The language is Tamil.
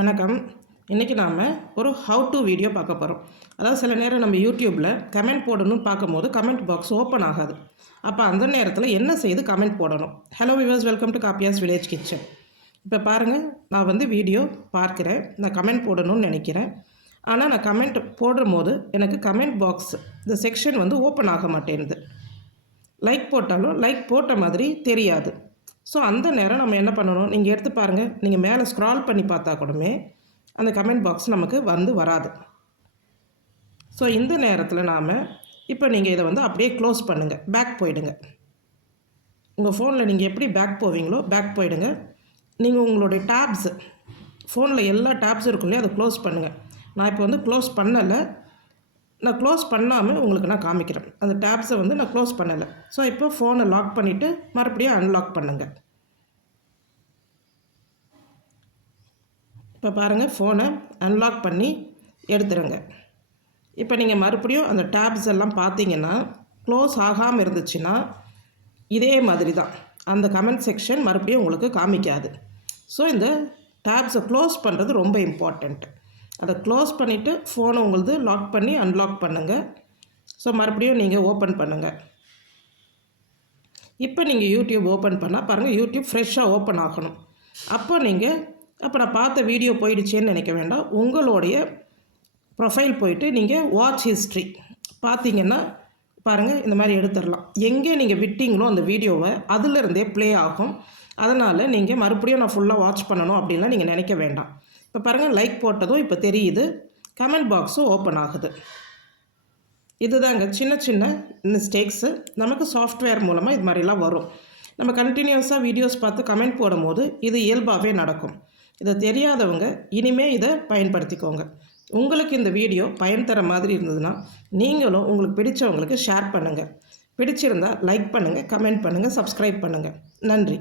வணக்கம். இன்றைக்கி நாம் ஒரு ஹவு டு வீடியோ பார்க்க போகிறோம் அதாவது சில நேரம் நம்ம யூடியூப்பில் கமெண்ட் போடணும்னு பார்க்கும்போது கமெண்ட் பாக்ஸ் ஓப்பன் ஆகாது. அப்போ அந்த நேரத்தில் என்ன செய்து கமெண்ட் போடணும்? Hello viewers welcome to Kaapiyas village kitchen இப்போ பாருங்கள் நான் வந்து வீடியோ பார்க்குறேன். நான் கமெண்ட் போடணும்னு நினைக்கிறேன். ஆனால் நான் கமெண்ட் போடுற போது எனக்கு கமெண்ட் பாக்ஸ் இந்த செக்ஷன் வந்து ஓப்பன் ஆக மாட்டேங்குது. லைக் போட்டாலும் லைக் போட்ட மாதிரி தெரியாது. ஸோ அந்த நேரம் நம்ம என்ன பண்ணணும்? நீங்கள் எடுத்து பாருங்கள் நீங்கள் மேலே ஸ்க்ரால் பண்ணி பார்த்தா கூடமே அந்த கமெண்ட் பாக்ஸ் நமக்கு வந்து வராது. ஸோ இந்த நேரத்தில் நாம் இப்போ நீங்கள் இதை வந்து அப்படியே க்ளோஸ் பண்ணுங்கள் பேக் போயிடுங்க. உங்கள் ஃபோனில் நீங்கள் எப்படி பேக் போவீங்களோ பேக் போயிடுங்க. நீங்கள் உங்களுடைய டேப்ஸு ஃபோனில் எல்லா டேப்ஸும் இருக்கும் இல்லையா அதை க்ளோஸ் பண்ணுங்கள் நான் இப்போ வந்து க்ளோஸ் பண்ணலை. நான் க்ளோஸ் பண்ணாமல் உங்களுக்கு நான் காமிக்கிறேன். அந்த டேப்ஸை வந்து நான் க்ளோஸ் பண்ணலை. ஸோ இப்போ ஃபோனை லாக் பண்ணிவிட்டு மறுபடியும் அன்லாக் பண்ணுங்கள் இப்போ பாருங்கள் ஃபோனை அன்லாக் பண்ணி எடுத்துருங்க. இப்போ நீங்கள் மறுபடியும் அந்த டேப்ஸ் எல்லாம் பார்த்தீங்கன்னா க்ளோஸ் ஆகாமல் இருந்துச்சுன்னா இதே மாதிரி தான். அந்த கமெண்ட் செக்ஷன் மறுபடியும் உங்களுக்கு காமிக்காது. ஸோ இந்த டேப்ஸை க்ளோஸ் பண்ணுறது ரொம்ப இம்பார்ட்டண்ட் அதை க்ளோஸ் பண்ணிவிட்டு ஃபோனை உங்களது லாக் பண்ணி அன்லாக் பண்ணுங்கள் ஸோ மறுபடியும் நீங்கள் ஓப்பன் பண்ணுங்கள் இப்போ நீங்கள் யூடியூப் ஓப்பன் பண்ணால் பாருங்கள் யூடியூப் ஃப்ரெஷ்ஷாக ஓப்பன் ஆகணும். அப்போ நீங்கள் அப்போ நான் பார்த்த வீடியோ போயிடுச்சேன்னு நினைக்க வேண்டாம். உங்களுடைய ப்ரொஃபைல் போயிட்டு நீங்கள் வாட்ச் ஹிஸ்ட்ரி பார்த்தீங்கன்னா பாருங்கள் இந்த மாதிரி எடுத்துடலாம். எங்கே நீங்கள் விட்டீங்களோ அந்த வீடியோவை அதிலிருந்தே ப்ளே ஆகும். அதனால் நீங்கள் மறுபடியும் நான் ஃபுல்லாக வாட்ச் பண்ணணும் அப்படின்லாம் நீங்கள் நினைக்க வேண்டாம். இப்போ பாருங்கள் லைக் போட்டதும் இப்போ தெரியுது. கமெண்ட் பாக்ஸும் ஓப்பன் ஆகுது. இதுதாங்க சின்ன சின்ன மிஸ்டேக்ஸு நமக்கு சாஃப்ட்வேர் மூலமாக இது மாதிரிலாம் வரும். நம்ம கண்டினியூஸாக வீடியோஸ் பார்த்து கமெண்ட் போடும்போது இது இயல்பாகவே நடக்கும். இதை தெரியாதவங்க இனிமேல் இதை பயன்படுத்திக்கோங்க. உங்களுக்கு இந்த வீடியோ பயன் தர மாதிரி இருந்ததுன்னா நீங்களும் உங்களுக்கு பிடிச்சவங்களுக்கு ஷேர் பண்ணுங்கள் பிடிச்சிருந்தால் லைக் பண்ணுங்கள் கமெண்ட் பண்ணுங்கள் சப்ஸ்கிரைப் பண்ணுங்கள் நன்றி.